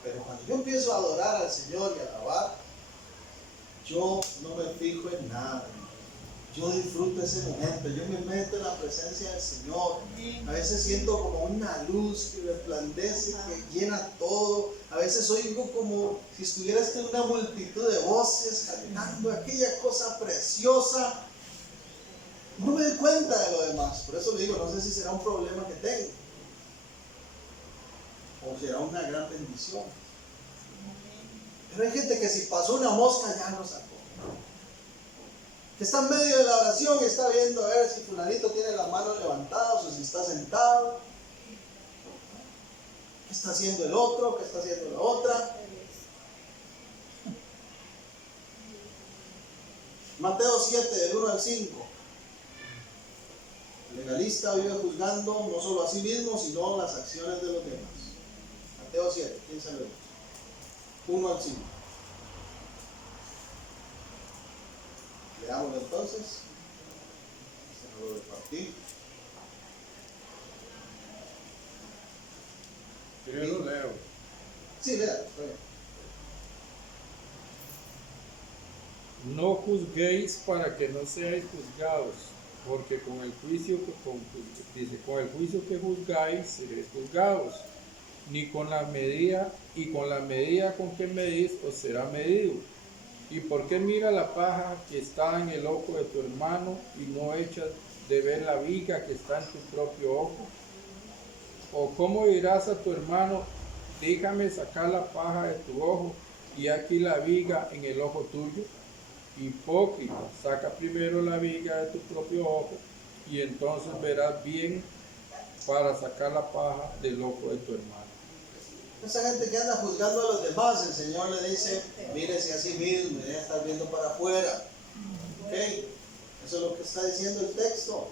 Pero cuando yo empiezo a adorar al Señor y a alabar, yo no me fijo en nada. Yo disfruto ese momento, yo me meto en la presencia del Señor. A veces siento como una luz que resplandece, que llena todo. A veces oigo como si estuviera en una multitud de voces cantando aquella cosa preciosa. No me doy cuenta de lo demás. Por eso le digo, no sé si será un problema que tengo o será una gran bendición. Pero hay gente que si pasó una mosca ya no sacó. Que está en medio de la oración y está viendo a ver si fulanito tiene las manos levantadas o si está sentado. ¿Qué está haciendo el otro? ¿Qué está haciendo la otra? Mateo 7, del 1 al 5. El legalista vive juzgando no solo a sí mismo, sino las acciones de los demás. Mateo 7, ¿quién sabe? 1 al 5. Leámoslo entonces. Se lo repartí. Yo lo leo. Sí, lea, está bien. No juzguéis para que no seáis juzgados, porque con el juicio que juzgáis seréis juzgados, ni con la medida con que medís os será medido. ¿Y por qué mira la paja que está en el ojo de tu hermano y no echas de ver la viga que está en tu propio ojo? ¿O cómo dirás a tu hermano, déjame sacar la paja de tu ojo y aquí la viga en el ojo tuyo? Hipócrita, saca primero la viga de tu propio ojo y entonces verás bien para sacar la paja del ojo de tu hermano. Esa gente que anda juzgando a los demás, el Señor le dice, mírese a sí mismo, deja de estar viendo para afuera. ¿Ok? Eso es lo que está diciendo el texto.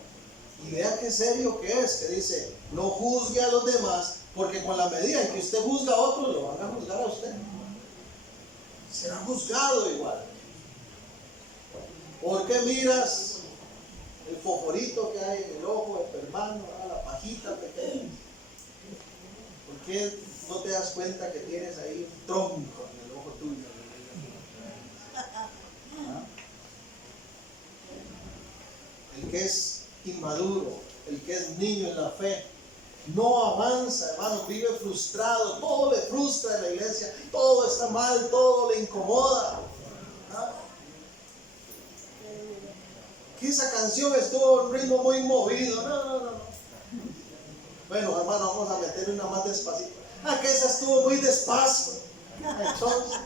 Y vea qué serio que es, que dice, no juzgue a los demás, porque con la medida en que usted juzga a otros, lo van a juzgar a usted. Será juzgado igual. ¿Por qué miras el fosforito que hay en el ojo de tu hermano, la pajita pequeña? ¿Por qué no te das cuenta que tienes ahí un tronco en el ojo tuyo? ¿Ah? El que es inmaduro, el que es niño en la fe, no avanza, hermano, vive frustrado, todo le frustra en la iglesia, todo está mal, todo le incomoda. ¿Ah? Que esa canción estuvo en un ritmo muy movido. No. Bueno, hermano, vamos a meter una más despacito. Que esa estuvo muy despacio. Entonces,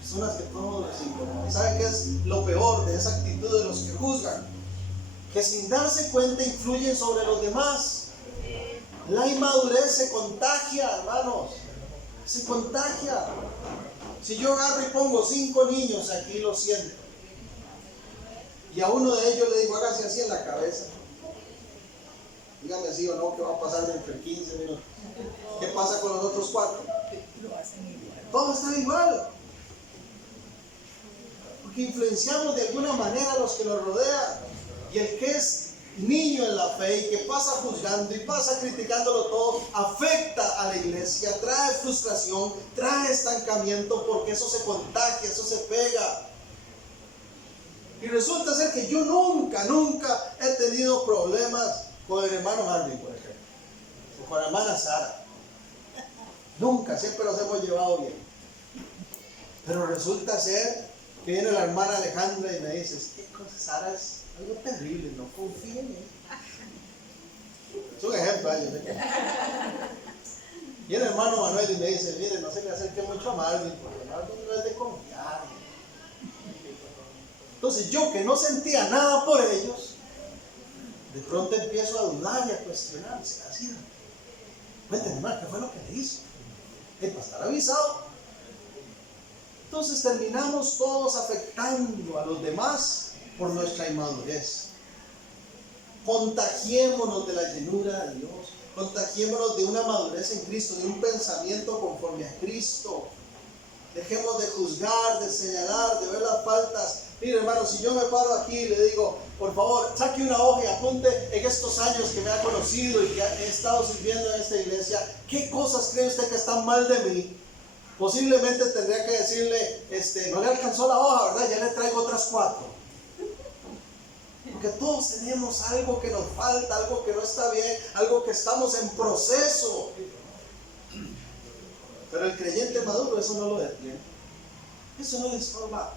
personas que todo les incomoda. ¿Sabe qué es lo peor de esa actitud de los que juzgan? Que sin darse cuenta influyen sobre los demás. La inmadurez se contagia, hermanos. Se contagia. Si yo agarro y pongo 5 niños aquí, lo siento, y a uno de ellos le digo, hágase así en la cabeza, dígame sí o no, ¿qué va a pasar dentro de 15 minutos? ¿Qué pasa con los otros 4? Lo hacen igual. Todo está igual, porque influenciamos de alguna manera a los que nos rodean. Y el que es niño en la fe y que pasa juzgando y pasa criticándolo todo, afecta a la iglesia, trae frustración, trae estancamiento, porque eso se contagia, eso se pega. Y resulta ser que yo nunca he tenido problemas con el hermano Marvin, por ejemplo, o con la hermana Sara. Nunca, siempre nos hemos llevado bien. Pero resulta ser que viene la hermana Alejandra y me dice, ¿qué cosa? Sara es algo terrible, no confíe en ella. Es un ejemplo, yo sé que. Y el hermano Manuel y me dice, mire, no se le acerque mucho a Marvin, porque Marvin no es de confiar. Entonces yo, que no sentía nada por ellos, de pronto empiezo a dudar y a cuestionar. ¿Será así? Cuénteme, hermano, ¿qué fue lo que le hizo? Para estar avisado. Entonces terminamos todos afectando a los demás por nuestra inmadurez. Contagiémonos de la llenura de Dios. Contagiémonos de una madurez en Cristo, de un pensamiento conforme a Cristo. Dejemos de juzgar, de señalar, de ver las faltas. Mire, hermano, si yo me paro aquí y le digo, por favor, saque una hoja y apunte en estos años que me ha conocido y que he estado sirviendo en esta iglesia, ¿qué cosas cree usted que están mal de mí? Posiblemente tendría que decirle, no le alcanzó la hoja, ¿verdad? Ya le traigo otras 4. Porque todos tenemos algo que nos falta, algo que no está bien, algo que estamos en proceso. Pero el creyente maduro eso no lo detiene. Eso no le estorba.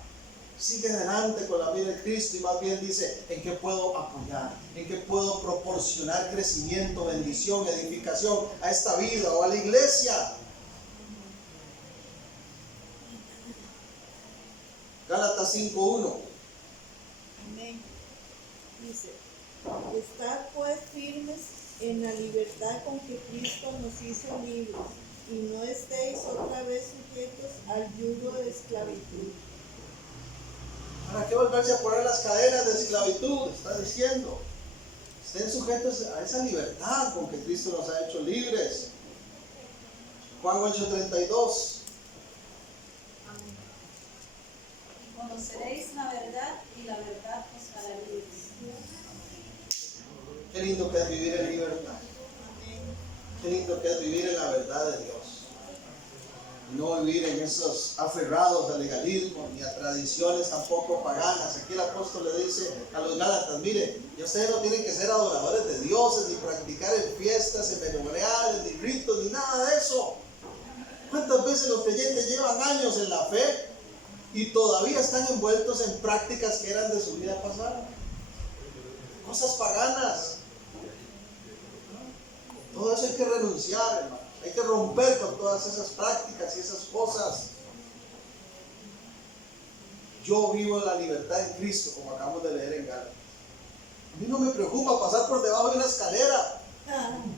Sigue adelante con la vida de Cristo y más bien dice, ¿en qué puedo apoyar? ¿En qué puedo proporcionar crecimiento, bendición, edificación a esta vida o a la iglesia? Gálatas 5:1. Amén. Dice, estad pues firmes en la libertad con que Cristo nos hizo libres, y no estéis otra vez sujetos al yugo de esclavitud. ¿Para qué volverse a poner las cadenas de esclavitud? Está diciendo. Estén sujetos a esa libertad con que Cristo nos ha hecho libres. Juan 8:32. Conoceréis la verdad y la verdad os hará libres. Qué lindo que es vivir en libertad. Qué lindo que es vivir en la verdad de Dios. No vivir en esos aferrados al legalismo ni a tradiciones tampoco paganas. Aquí el apóstol le dice a los Gálatas, mire, ya ustedes no tienen que ser adoradores de dioses, ni practicar en fiestas, en ceremoniales, ni ritos, ni nada de eso. ¿Cuántas veces los creyentes llevan años en la fe y todavía están envueltos en prácticas que eran de su vida pasada? Cosas paganas. Todo eso hay que renunciar, hermano. Hay que romper con todas esas prácticas y esas cosas. Yo vivo en la libertad en Cristo, como acabamos de leer en Gálatas. A mí no me preocupa pasar por debajo de una escalera.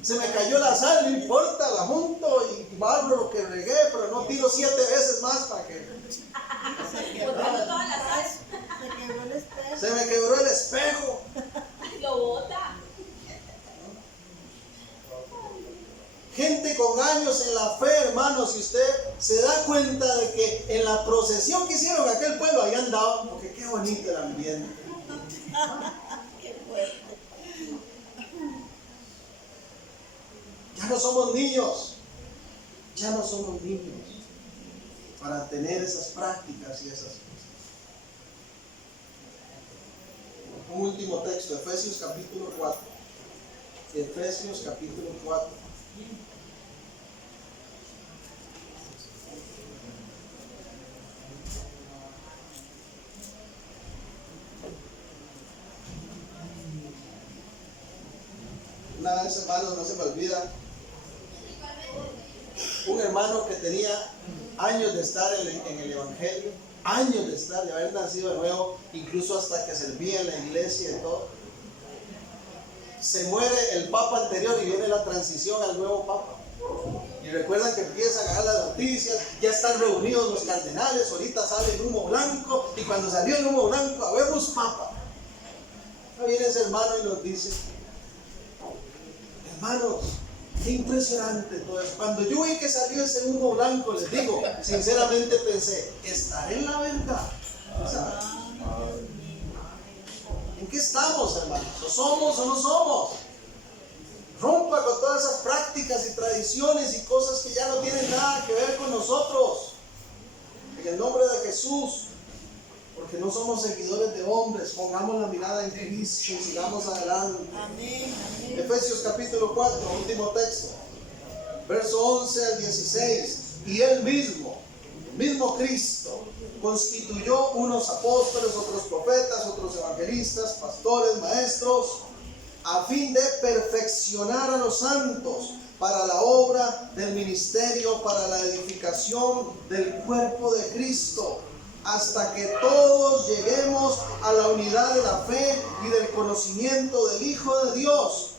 Se me cayó la sal, no importa, la junto y barro lo que regué, pero no tiro 7 veces más para que... Botando toda la sal. Se quebró el espejo. Se me quebró el espejo. Lo bota. Gente con años en la fe, hermanos, si usted se da cuenta de que en la procesión que hicieron aquel pueblo, ahí andaban, porque qué bonito el ambiente. Qué fuerte. Ya no somos niños, ya no somos niños para tener esas prácticas y esas cosas. Un último texto, Efesios capítulo 4. Efesios capítulo 4. Una vez, hermanos, no se me olvida, un hermano que tenía años de estar en el Evangelio, años de estar, de haber nacido de nuevo, incluso hasta que servía en la iglesia y todo. Se muere el papa anterior y viene la transición al nuevo papa. Y recuerdan que empiezan a dar las noticias, ya están reunidos los cardenales, ahorita sale el humo blanco, y cuando salió el humo blanco, habemos papa. Ahí viene ese hermano y nos dice, hermanos, qué impresionante todo eso. Cuando yo vi que salió ese humo blanco, les digo, sinceramente pensé, ¿estaré en la verdad? ¿Sabes? ¿En qué estamos, hermanos? ¿O somos o no somos? Rompa con todas esas prácticas y tradiciones y cosas que ya no tienen nada que ver con nosotros. En el nombre de Jesús. Porque porque no somos seguidores de hombres. Pongamos la mirada en Cristo y sigamos adelante. Amén. Amén. Efesios capítulo 4, último texto, verso 11 al 16. Y él mismo Cristo, constituyó unos apóstoles, otros profetas, otros evangelistas, pastores, maestros, a fin de perfeccionar a los santos para la obra del ministerio, para la edificación del cuerpo de Cristo, hasta que todos lleguemos a la unidad de la fe y del conocimiento del Hijo de Dios,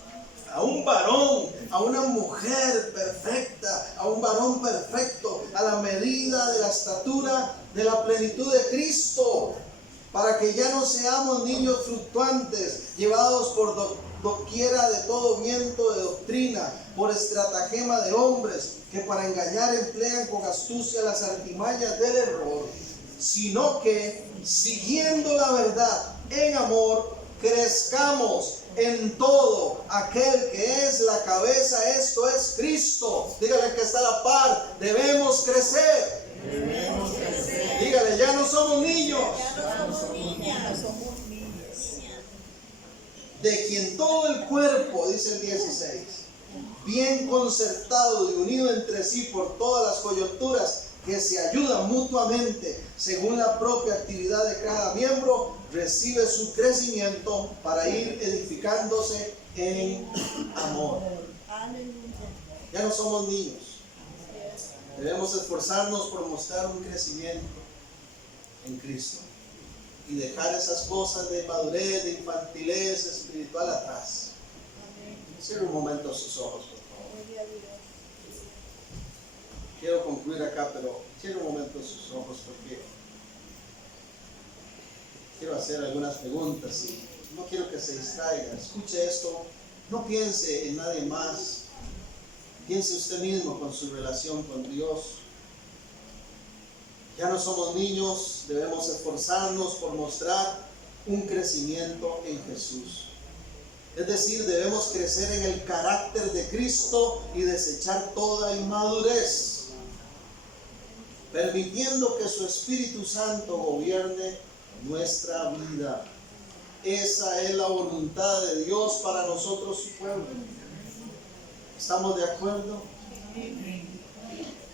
a un varón, a una mujer perfecta, a un varón perfecto, a la medida de la estatura de la plenitud de Cristo, para que ya no seamos niños fluctuantes, llevados por doquiera de todo viento de doctrina, por estratagema de hombres, que para engañar emplean con astucia las artimañas del error, sino que, siguiendo la verdad en amor, crezcamos en todo aquel que es la cabeza, esto es Cristo. Dígale que está a la par, debemos crecer. Dígale, ya no somos niños. De quien todo el cuerpo, dice el 16, bien concertado y unido entre sí por todas las coyunturas, que se ayudan mutuamente según la propia actividad de cada miembro, recibe su crecimiento para ir edificándose en amor. Ya no somos niños. Debemos esforzarnos por mostrar un crecimiento en Cristo y dejar esas cosas de madurez, de infantilez espiritual atrás. Cierre un momento sus ojos, por favor. Quiero concluir acá, pero cierre un momento sus ojos porque quiero hacer algunas preguntas y no quiero que se distraiga. Escuche esto, no piense en nadie más, piense usted mismo con su relación con Dios. Ya no somos niños, debemos esforzarnos por mostrar un crecimiento en Jesús. Es decir, debemos crecer en el carácter de Cristo y desechar toda inmadurez, permitiendo que su Espíritu Santo gobierne nuestra vida. Esa es la voluntad de Dios para nosotros, su pueblo. ¿Estamos de acuerdo?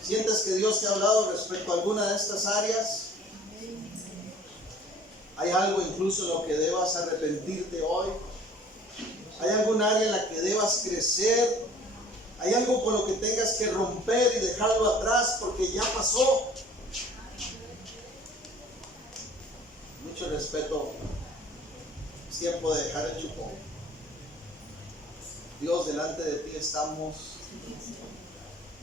¿Sientes que Dios te ha hablado respecto a alguna de estas áreas? ¿Hay algo incluso en lo que debas arrepentirte hoy? ¿Hay algún área en la que debas crecer? ¿Hay algo con lo que tengas que romper y dejarlo atrás porque ya pasó? Mucho respeto. Es tiempo de dejar el chupón. Dios, delante de ti estamos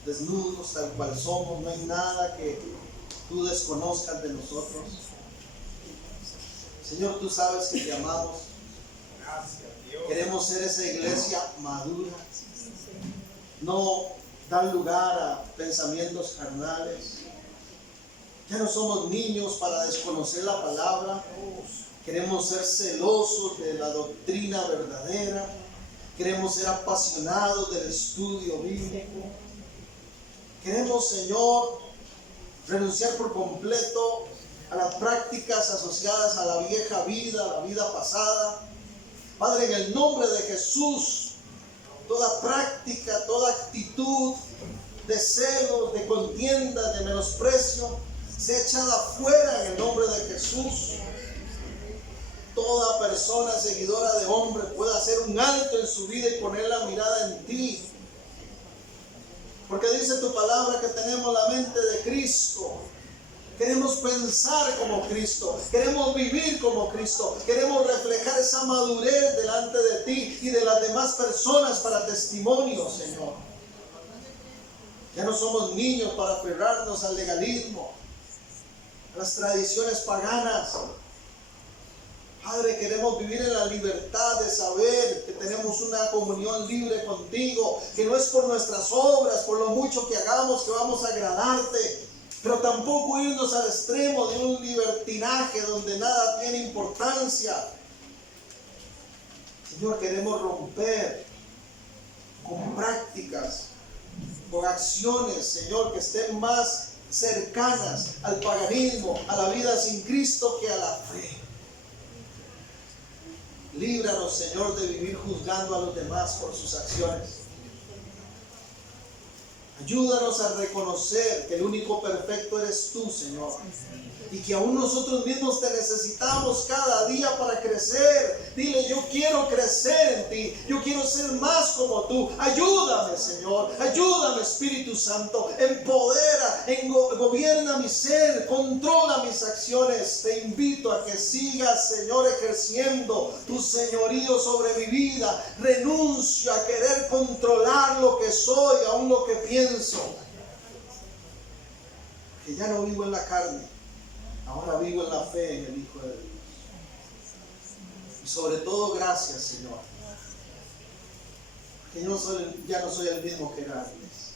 desnudos tal cual somos. No hay nada que tú desconozcas de nosotros. Señor, tú sabes que te amamos. Queremos ser esa iglesia madura. No dar lugar a pensamientos carnales. Ya no somos niños para desconocer la palabra. Queremos ser celosos de la doctrina verdadera. Queremos ser apasionados del estudio bíblico. Queremos, Señor, renunciar por completo a las prácticas asociadas a la vieja vida, a la vida pasada. Padre, en el nombre de Jesús, toda práctica, toda actitud de celos, de contienda, de menosprecio, sea echada fuera en el nombre de Jesús. Toda persona seguidora de hombre pueda hacer un alto en su vida y poner la mirada en ti. Porque dice tu palabra que tenemos la mente de Cristo. Queremos pensar como Cristo, queremos vivir como Cristo, queremos reflejar esa madurez delante de ti y de las demás personas para testimonio, Señor. Ya no somos niños para aferrarnos al legalismo, a las tradiciones paganas. Padre, queremos vivir en la libertad de saber que tenemos una comunión libre contigo, que no es por nuestras obras, por lo mucho que hagamos, que vamos a agradarte. Pero tampoco irnos al extremo de un libertinaje donde nada tiene importancia. Señor, queremos romper con prácticas, con acciones, Señor, que estén más cercanas al paganismo, a la vida sin Cristo, que a la fe. Líbranos, Señor, de vivir juzgando a los demás por sus acciones. Ayúdanos a reconocer que el único perfecto eres tú, Señor. Y que aún nosotros mismos te necesitamos cada día para crecer. Dile, yo quiero crecer en ti. Yo quiero ser más como tú. Ayúdame, Señor. Ayúdame, Espíritu Santo. Empodera, gobierna mi ser. Controla mis acciones. Te invito a que sigas, Señor, ejerciendo tu señorío sobre mi vida. Renuncio a querer controlar lo que soy, aún lo que pienso. Que ya no vivo en la carne. Ahora vivo en la fe en el Hijo de Dios. Y sobre todo, gracias, Señor. Que ya no soy el mismo que era antes.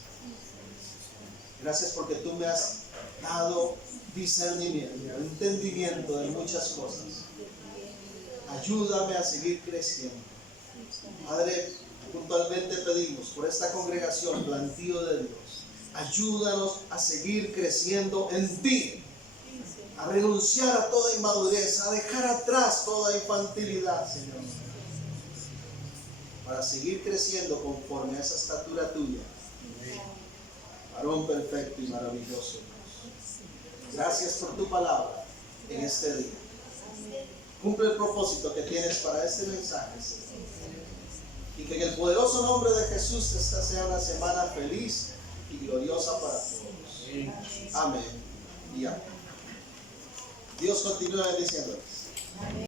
Gracias porque tú me has dado discernimiento, entendimiento de muchas cosas. Ayúdame a seguir creciendo. Padre, puntualmente pedimos por esta congregación, plantío de Dios. Ayúdanos a seguir creciendo en ti. A renunciar a toda inmadurez, a dejar atrás toda infantilidad, Señor, para seguir creciendo conforme a esa estatura tuya, varón perfecto y maravilloso. Gracias por tu palabra en este día. Cumple el propósito que tienes para este mensaje, Señor, y que en el poderoso nombre de Jesús esta sea una semana feliz y gloriosa para todos. Amén y amén. Dios continúe bendiciéndoles.